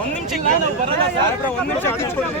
ಒಂದ್ ನಿಮಿಷ ಬರಲ್ಲ ಸಾಹೇಬ್ರ ಒಂದ್ ನಿಮಿಷ ಕೂತ್ಕೊಳ್ಳಿ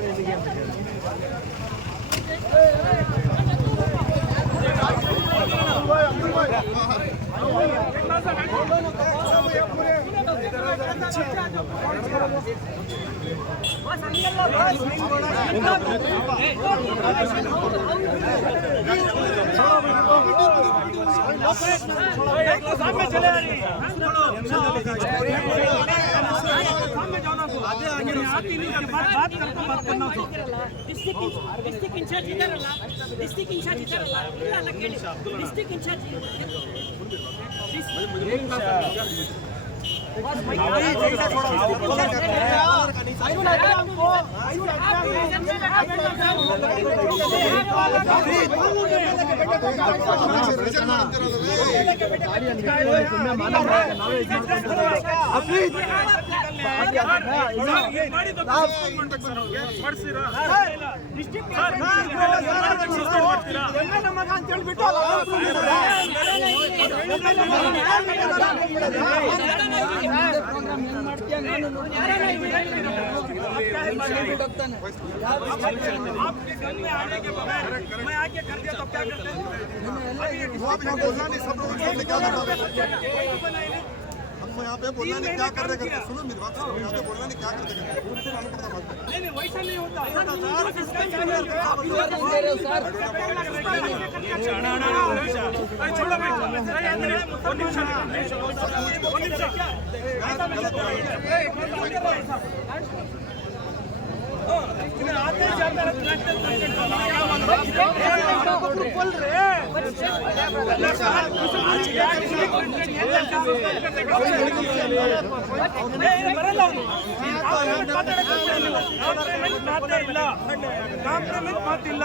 চলে ಡಿಸ್ಟಿಕ್ ಇನ್ಚಾರ್ಜ್ ಇದ್ದಾರಲ್ಲ ಡಿಸ್ಟಿಕ್ ಇನ್ಚಾರ್ಜ್ ಇದ್ದಾರಲ್ಲ ಇಲ್ಲ ಅಲ್ಲ ಕೇಳಿ ಡಿಸ್ಟಿಕ್ ಇನ್ಚಾರ್ಜ್ ಆಗ ಯಾಕಹೇ? 45 ಅಂತ ಹೇಳಿ हम यहाँ पे बोलना नहीं क्या कर रहे करते सुनो मेरी बात सुनो यहाँ पे बोलना नहीं क्या करते करते ಬರಲ್ಲ ಕಾಂಪ್ರಮೈಸ್ ಮಾತೇ ಇಲ್ಲ ಕಾಂಪ್ರಮೈಸ್ ಮಾತಿಲ್ಲ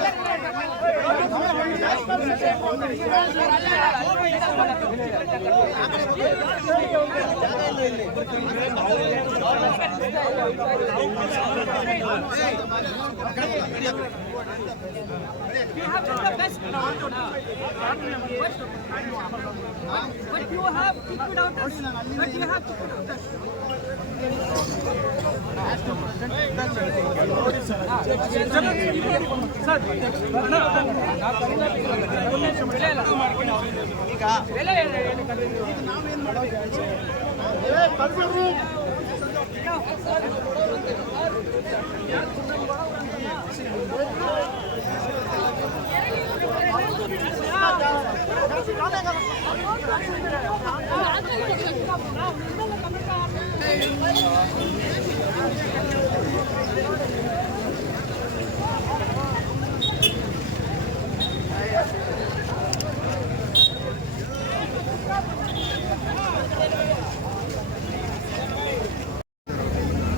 You have the best. But, but you have to put out. But you have to put out us.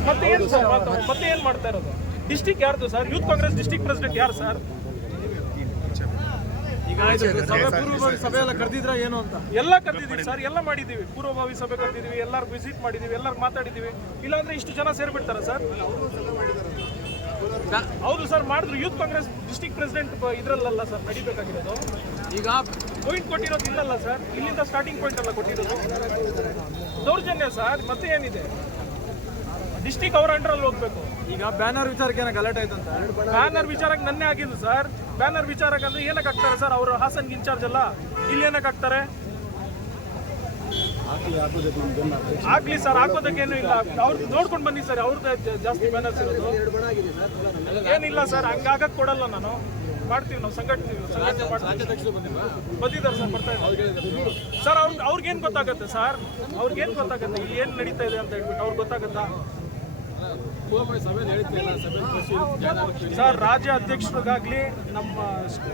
ಮತ್ತೆ ಏನ್ ಸರ್ ಮಾತು? ಮತ್ತೆ ಏನ್ ಮಾಡ್ತಾ ಇರೋದು ಡಿಸ್ಟಿಕ್ ಯಾರ್ದು sir youth Congress district president ಯಾರು ಸರ್ ಏನು ಅಂತ? ಎಲ್ಲ ಕರೆದಿದ್ದೀವಿ ಸರ್ ಎಲ್ಲ ಮಾಡಿದ್ದೀವಿ. ಪೂರ್ವಭಾವಿ ಸಭೆ ಕರೆದಿದ್ದೀವಿ ಎಲ್ಲರೂ ವಿಸಿಟ್ ಮಾಡಿದ್ದೀವಿ ಎಲ್ಲರೂ ಮಾತಾಡಿದ್ದೀವಿ. ಇಲ್ಲಾಂದ್ರೆ ಇಷ್ಟು ಜನ ಸೇರ್ಬಿಡ್ತಾರ ಸರ್? ಹೌದು ಸರ್ ಮಾಡಿದ್ರು. ಯೂತ್ ಕಾಂಗ್ರೆಸ್ ಡಿಸ್ಟಿಕ್ ಪ್ರೆಸಿಡೆಂಟ್ ಇದ್ರಲ್ಲಲ್ಲ ಸರ್ ನಡಿಬೇಕಾಗಿರೋದು. ಈಗ ಪಾಯಿಂಟ್ ಕೊಟ್ಟಿರೋದು ಇಲ್ಲಲ್ಲ ಸರ್ ಇಲ್ಲಿಂದ ಸ್ಟಾರ್ಟಿಂಗ್ ಪಾಯಿಂಟ್ ಅಲ್ಲ ಕೊಟ್ಟಿರೋದು. ದೌರ್ಜನ್ಯ ಸರ್ ಮತ್ತೆ ಏನಿದೆ? ಡಿಸ್ಟಿಕ್ ಅವ್ರ ಅಂಡ್ರಲ್ಲಿ ಹೋಗ್ಬೇಕು. ಈಗ ಬ್ಯಾನರ್ ವಿಚಾರಕ್ಕೆ ಏನಾಗ ಗಲಾಟೆ ಆಯ್ತಂತ? ಬ್ಯಾನರ್ ವಿಚಾರಕ್ಕೆ ನನ್ನೇ ಆಗಿದ್ದು ಸರ್. ಬ್ಯಾನರ್ ವಿಚಾರಕ್ಕೆ ಅಂದ್ರೆ ಏನಕ್ಕೆ ಹಾಕ್ತಾರೆ ಸರ್? ಅವರು ಹಾಸನ್ ಇನ್ಚಾರ್ಜ್ ಅಲ್ಲ ಇಲ್ಲಿ ಏನಕ್ಕೆ ಹಾಕ್ತಾರೆ? ಆಗ್ಲಿ ಸರ್ ಹಾಕೋದಕ್ಕೇನು ಇಲ್ಲ. ಅವ್ರ ನೋಡ್ಕೊಂಡು ಬನ್ನಿ ಸರ್ ಅವ್ರದ್ದು ಜಾಸ್ತಿ ಬ್ಯಾನರ್ಸ್ ಇರೋದು. ಏನಿಲ್ಲ ಸರ್ ಹಂಗಾಗಕ್ಕೆ ಕೊಡಲ್ಲ ನಾನು. ಮಾಡ್ತೀವಿ ನಾವು ಸಂಘಟನೆ ಬಂದಿದ್ದಾರೆ ಸರ್ ಬರ್ತಾ ಇದ್ದಾರೆ. ಸರ್ ಅವ್ರ ಅವ್ರಿಗೇನು ಗೊತ್ತಾಗುತ್ತೆ ಸರ್? ಅವ್ರಿಗೇನು ಗೊತ್ತಾಗುತ್ತೆ? ಇಲ್ಲಿ ಏನು ನಡೀತಾ ಇದೆ ಅಂತ ಹೇಳ್ಬಿಟ್ಟು ಅವ್ರಿಗೆ ಗೊತ್ತಾಗುತ್ತಾ? ಸರ್, ರಾಜ್ಯ ಅಧ್ಯಕ್ಷರಿಗಾಗಲಿ, ನಮ್ಮ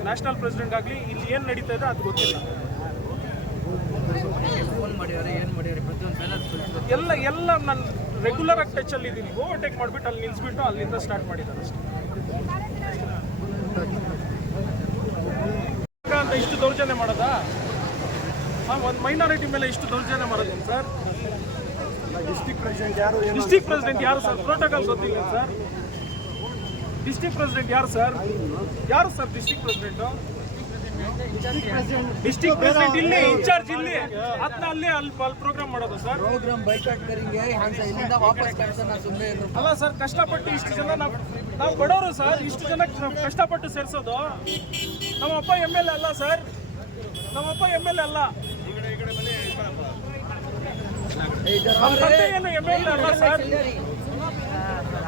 ನ್ಯಾಷನಲ್ ಪ್ರೆಸಿಡೆಂಟ್ಗಾಗಲಿ ಇಲ್ಲಿ ಏನು ನಡೀತಾ ಇದೆ ಅದು ಗೊತ್ತಿಲ್ಲ. ಎಲ್ಲ ಎಲ್ಲ ನಾನು ರೆಗ್ಯುಲರ್ ಆಗಿ ಟಚ್ ಅಲ್ಲಿ ಇದ್ದೀನಿ ಓವರ್ಟೇಕ್ ಮಾಡಿಬಿಟ್ಟು ಅಲ್ಲಿ ನಿಲ್ಸ್ಬಿಟ್ಟು ಅಲ್ಲಿಂದ ಸ್ಟಾರ್ಟ್ ಮಾಡಿದ್ದಾರೆ ಅಷ್ಟೇ. ಅಂತ ಇಷ್ಟು ದೌರ್ಜನ್ಯ ಮಾಡೋದಾ? ಒಂದು ಮೈನಾರಿಟಿ ಮೇಲೆ ಇಷ್ಟು ದೌರ್ಜನ್ಯ ಮಾಡೋದೇನು ಸರ್? ಪ್ರೆಸಿಡೆಂಟ್ ಡಿಸ್ಟಿಕ್ ಪ್ರೆಸಿಡೆಂಟ್ ಯಾರು ಸರ್? ಪ್ರೋಟೋಕಾಲ್ ಗೊತ್ತಿಲ್ಲ ಸರ್. ಡಿಸ್ಟಿಕ್ ಪ್ರೆಸಿಡೆಂಟ್ ಯಾರು ಸರ್? ಯಾರು sir district president district president ಇಲ್ಲಿ ಇನ್ಚಾರ್ಜ್ ಇಲ್ಲಿ. ಅದನ್ನ ಅಲ್ಲೇ ಅಲ್ಲಿ ಪ್ರೋಗ್ರಾಮ್ ಮಾಡೋದು ಸರ್. ಪ್ರೋಗ್ರಾಮ್ ಬೈಕಾಟ್ ಕರಿಂಗೆ ಹಾಂಸ ಇಲ್ಲಿಂದ ವಾಪಸ್ ಕಳ್ಸೋಣ ಸುಮ್ಮನೆ ಇರು. ಅಲ್ಲ ಸರ್ ಕಷ್ಟಪಟ್ಟು ಇಷ್ಟು ಜನ ನಾವು ನಾವು ಬಡವರು ಸರ್. ಇಷ್ಟು ಜನ ಕಷ್ಟಪಟ್ಟು ಸೇರಿಸೋದು. ನಮ್ಮಪ್ಪ ಎಂ ಎಲ್ ಎ ಅಲ್ಲ ಸರ್. ನಮ್ಮಪ್ಪ ಎಂ ಎಲ್ ಎ ಅಲ್ಲ ನಮ್ಮ ತಂದೆ ಏನು ಎಂ ಎಲ್ ಎ ಅಲ್ಲ ಸರ್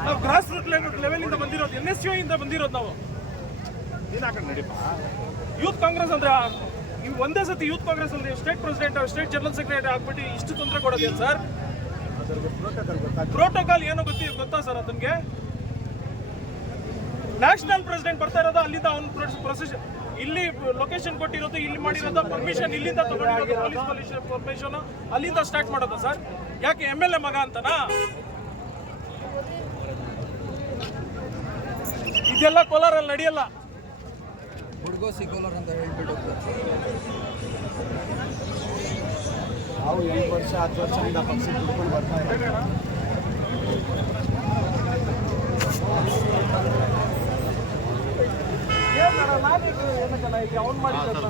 ನಾವು ಗ್ರಾಸ್ ರೂಟ್ ಲೆವೆಲ್ ಬಂದಿರೋದು ಎನ್ ಎಸ್ ಯು ಇಂದ ಬಂದಿರೋದು ನಾವು. ಯೂತ್ ಕಾಂಗ್ರೆಸ್ ಅಂದ್ರೆ ನೀವು ಒಂದೇ ಸತಿ ಯೂತ್ ಕಾಂಗ್ರೆಸ್ ಅಲ್ಲಿ state president state general secretary ಆಗ್ಬಿಟ್ಟು ಇಷ್ಟು ತೊಂದರೆ ಕೊಡೋದೇನು ಸರ್? ಪ್ರೋಟೋಕಾಲ್ ಏನೋ ಗೊತ್ತಿ ಗೊತ್ತಾ ಸರ್ ಅದನ್ಗೆ ನ್ಯಾಷನಲ್ ಪ್ರೆಸಿಡೆಂಟ್ ಬರ್ತಾ ಇರೋದು, ಅಲ್ಲಿಂದ ಅವ್ನು ಪ್ರೊಸೆಷನ್ ಇಲ್ಲಿ ಲೊಕೇಶನ್ ಕೊಟ್ಟಿರೋದು ಇಲ್ಲಿ ಮಾಡಿರೋದು ಪರ್ಮಿಷನ್ ಇಲ್ಲಿಂದ ತಗೊಂಡಿರೋದು ಪೊಲೀಸ್ ಪರ್ಮಿಷನ್ ಅಲ್ಲಿಂದ ಸ್ಟಾರ್ಟ್ ಮಾಡೋದು ಸರ್. ಯಾಕೆ ಎಂ ಎಲ್ ಎ ಮಗ ಅಂತನಾ? ಇದೆಲ್ಲ ಕೋಲಾರಲ್ಲಿ ನಡೆಯಲ್ಲ. ಹುಡುಗೋಸಿ ಕೋಲಾರ ಅಂತ ಹೇಳ್ಬಿಟ್ಟು ಹೋಗ್ತಾರೆ. ನಾವು ಎಂಟು ವರ್ಷ ಹತ್ತು ವರ್ಷದಿಂದ ಪಕ್ಷಕ್ಕೆ ದುಡ್ಕೊಂಡು ಬರ್ತಾ ಇದ್ದೀವಿ ಅವ್ನು ಮಾಡಿದ್ದನ್ನ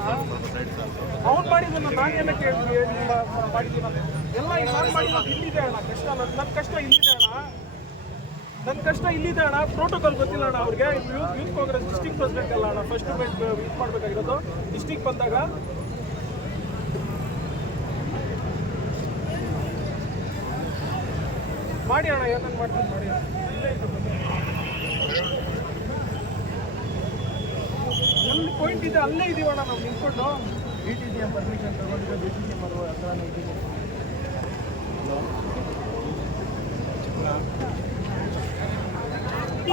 ಅವ್ನು ಮಾಡಿದ್ದನ್ನ ನಾನು ಏನಕ್ಕೆ ಮಾಡಿದ್ದೀನ ಎಲ್ಲ ಈಗ ನಾನು ಮಾಡಿರೋದು ಇಲ್ಲಿದೆ ಅಣ್ಣ. ಕಷ್ಟ ನನ್ನ ಕಷ್ಟ ಇಲ್ಲಿದೆ ಅಣ್ಣ. ನನ್ನ ಕಷ್ಟ ಇಲ್ಲಿದೆ ಅಣ್ಣ. ಪ್ರೋಟೋಕಾಲ್ ಗೊತ್ತಿಲ್ಲ ಅಣ್ಣ ಅವ್ರಿಗೆ. Youth youth Congress district president ಅಲ್ಲ ಅಣ್ಣ. ಫಸ್ಟ್ ಇದು ಮಾಡಬೇಕಾಗಿರೋದು. ಡಿಸ್ಟಿಕ್ ಬಂದಾಗ ಮಾಡಿ ಅಣ್ಣ ಏನೇನು ಮಾಡ್ತೀನಿ ಮಾಡಿ ಇಲ್ಲೇ ಇದ್ದು ಬನ್ನಿ. ಎಲ್ಲಿ ಪಾಯಿಂಟ್ ಇದೆ ಅಲ್ಲೇ ಇದೀವಣ್ಣ ನಾವು ನಿಂತ್ಕೊಂಡು. D T C M permission ತಗೊಂಡಿರೋ ಡಿ ಟಿ ಸಿ ಎಂ ಬರುವ ಹತ್ರನೇ ಇದ್ದೀನಿ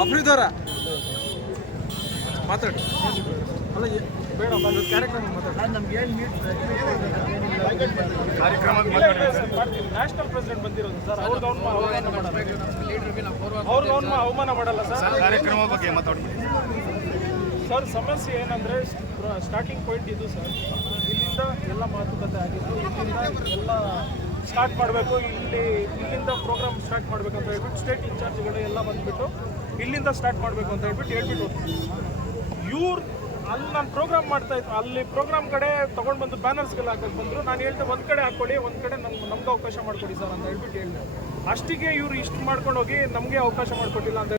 ಅಫ್ರೀದವರ ಮಾತಾಡಿ. ಅಲ್ಲ ಏ- ಬೇಡ ಕಾರ್ಯಕ್ರಮ ಮಾತಾಡಿ. ನಮ್ಗೆ ಏನು ಮೀಟ್ ನ್ಯಾಷನಲ್ ಪ್ರೆಸಿಡೆಂಟ್ ಬಂದಿರೋದು ಸರ್. ಅವ್ರಿಗೆ ಅವಮಾನ ಮಾಡಲ್ಲ. ಅವ್ರಿಗೆ ಅವಮಾನ ಮಾಡಲ್ಲ ಸರ್. ಕಾರ್ಯಕ್ರಮ ಬಗ್ಗೆ ಮಾತಾಡ್ಬಿಡಿ. ಸರ್, ಸಮಸ್ಯೆ ಏನಂದ್ರೆ ಸ್ಟಾರ್ಟಿಂಗ್ ಪಾಯಿಂಟ್ ಇದು ಸರ್. ಇಲ್ಲಿಂದ ಎಲ್ಲ ಮಾತುಕತೆ ಆಗಿತ್ತು ಇಲ್ಲಿಂದ ಎಲ್ಲ ಸ್ಟಾರ್ಟ್ ಮಾಡಬೇಕು. ಇಲ್ಲಿ ಇಲ್ಲಿಂದ ಪ್ರೋಗ್ರಾಮ್ ಸ್ಟಾರ್ಟ್ ಮಾಡಬೇಕು ಅಂತ ಹೇಳ್ಬಿಟ್ಟು ಸ್ಟೇಟ್ ಇನ್ಚಾರ್ಜ್ಗಳು ಎಲ್ಲ ಬಂದ್ಬಿಟ್ಟು ಇಲ್ಲಿಂದ ಸ್ಟಾರ್ಟ್ ಮಾಡಬೇಕು ಅಂತ ಹೇಳ್ಬಿಟ್ಟು ಹೇಳ್ಬಿಟ್ಟು ಇವ್ರು ಅಲ್ಲಿ ನಾನು ಪ್ರೋಗ್ರಾಮ್ ಮಾಡ್ತಾ ಇತ್ತು ಅಲ್ಲಿ ಪ್ರೋಗ್ರಾಮ್ ಕಡೆ ತೊಗೊಂಡು ಬಂದು ಬ್ಯಾನರ್ಸ್ಗೆಲ್ಲ ಹಾಕಕ್ಕೆ ಬಂದರು. ನಾನು ಹೇಳ್ದೆ ಒಂದು ಕಡೆ ಹಾಕ್ಕೊಳ್ಳಿ ಒಂದು ಕಡೆ ನಮ್ಗೆ ನಮ್ಗೆ ಅವಕಾಶ ಮಾಡಿಕೊಡಿ ಸರ್ ಅಂತ ಹೇಳ್ಬಿಟ್ಟು ಹೇಳಿದೆ. ಅಷ್ಟಿಗೆ ಇವ್ರು ಇಷ್ಟು ಮಾಡ್ಕೊಂಡು ಹೋಗಿ ನಮಗೆ ಅವಕಾಶ ಮಾಡಿಕೊಟ್ಟಿಲ್ಲ ಅಂತ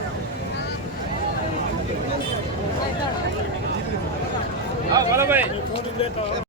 હા બોલો ભાઈ